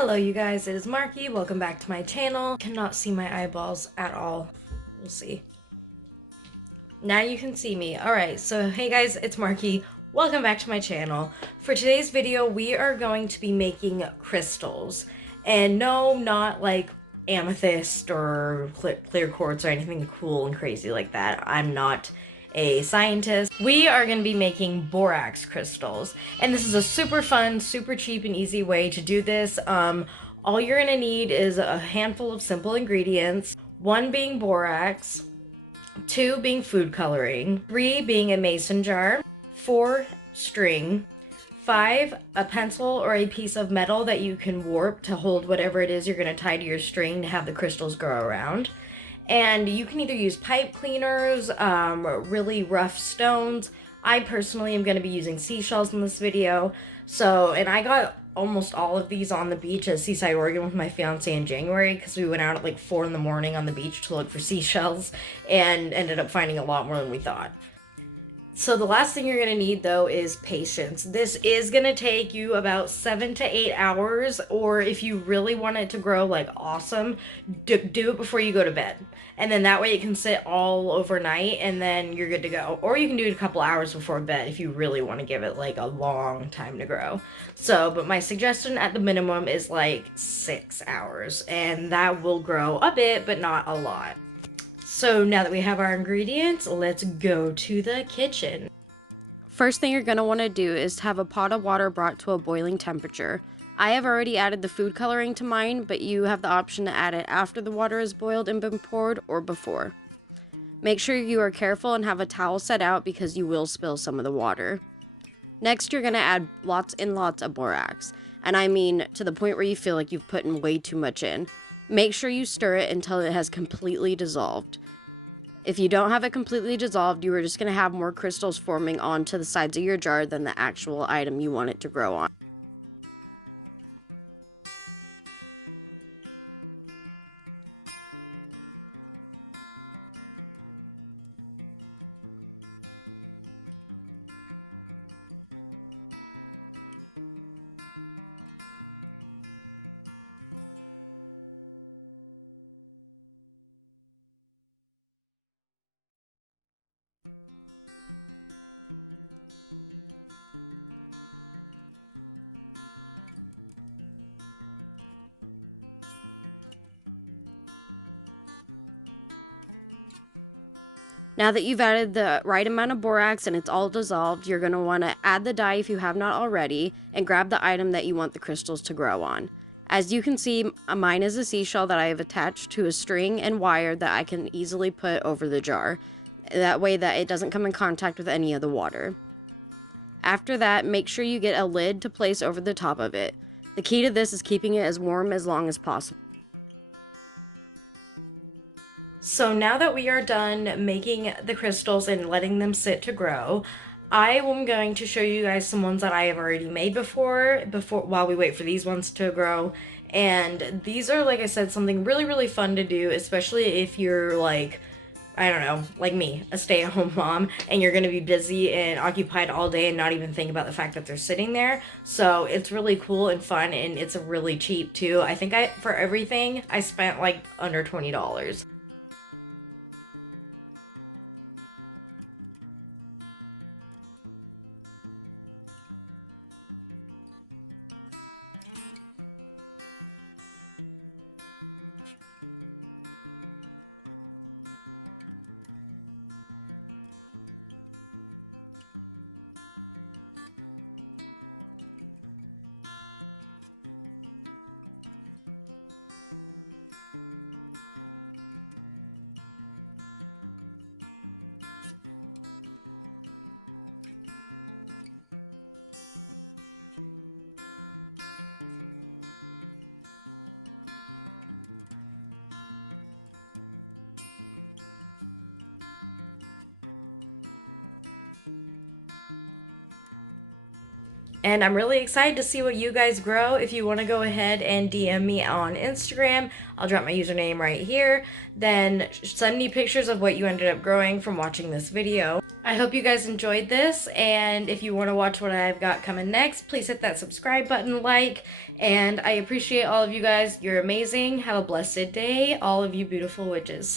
Hello you guys, it is Marky. Welcome back to my channel. Cannot see my eyeballs at all. We'll see. Now you can see me. Alright, so hey guys, it's Marky. Welcome back to my channel. For today's video, we are going to be making crystals. And no, not like amethyst or clear quartz or anything cool and crazy like that. I'm not a scientist. We are going to be making borax crystals, and this is a super fun, super cheap and easy way to do this. All you're going to need is a handful of simple ingredients, one being borax, two being food coloring, three being a mason jar, four string, 5, a pencil or a piece of metal that you can warp to hold whatever it is you're going to tie to your string to have the crystals grow around. And you can either use pipe cleaners, really rough stones. I personally am going to be using seashells in this video. And I got almost all of these on the beach at Seaside, Oregon with my fiance in January because we went out at like 4 in the morning on the beach to look for seashells and ended up finding a lot more than we thought. So the last thing you're going to need though is patience. This is going to take you about 7 to 8 hours, or if you really want it to grow like awesome, do it before you go to bed. And then that way it can sit all overnight and then you're good to go. Or you can do it a couple hours before bed if you really want to give it like a long time to grow. But my suggestion at the minimum is like 6 hours, and that will grow a bit but not a lot. So now that we have our ingredients, let's go to the kitchen. First thing you're going to want to do is have a pot of water brought to a boiling temperature. I have already added the food coloring to mine, but you have the option to add it after the water is boiled and been poured or before. Make sure you are careful and have a towel set out because you will spill some of the water. Next, you're going to add lots and lots of borax, and I mean to the point where you feel like you've put in way too much in. Make sure you stir it until it has completely dissolved. If you don't have it completely dissolved, you are just going to have more crystals forming onto the sides of your jar than the actual item you want it to grow on. Now that you've added the right amount of borax and it's all dissolved, you're going to want to add the dye if you have not already, and grab the item that you want the crystals to grow on. As you can see, mine is a seashell that I have attached to a string and wire that I can easily put over the jar. That way that it doesn't come in contact with any of the water. After that, make sure you get a lid to place over the top of it. The key to this is keeping it as warm as long as possible. So now that we are done making the crystals and letting them sit to grow, I am going to show you guys some ones that I have already made before while we wait for these ones to grow. And these are, like I said, something really fun to do, especially if you're like, I don't know, like me, a stay-at-home mom, and you're gonna be busy and occupied all day and not even think about the fact that they're sitting there. So it's really cool and fun, and it's really cheap too. I think for everything, I spent like under $20. And I'm really excited to see what you guys grow. If you want to go ahead and DM me on Instagram, I'll drop my username right here. Then send me pictures of what you ended up growing from watching this video. I hope you guys enjoyed this, and if you want to watch what I've got coming next, please hit that subscribe button, and I appreciate all of you guys. You're amazing. Have a blessed day, all of you beautiful witches.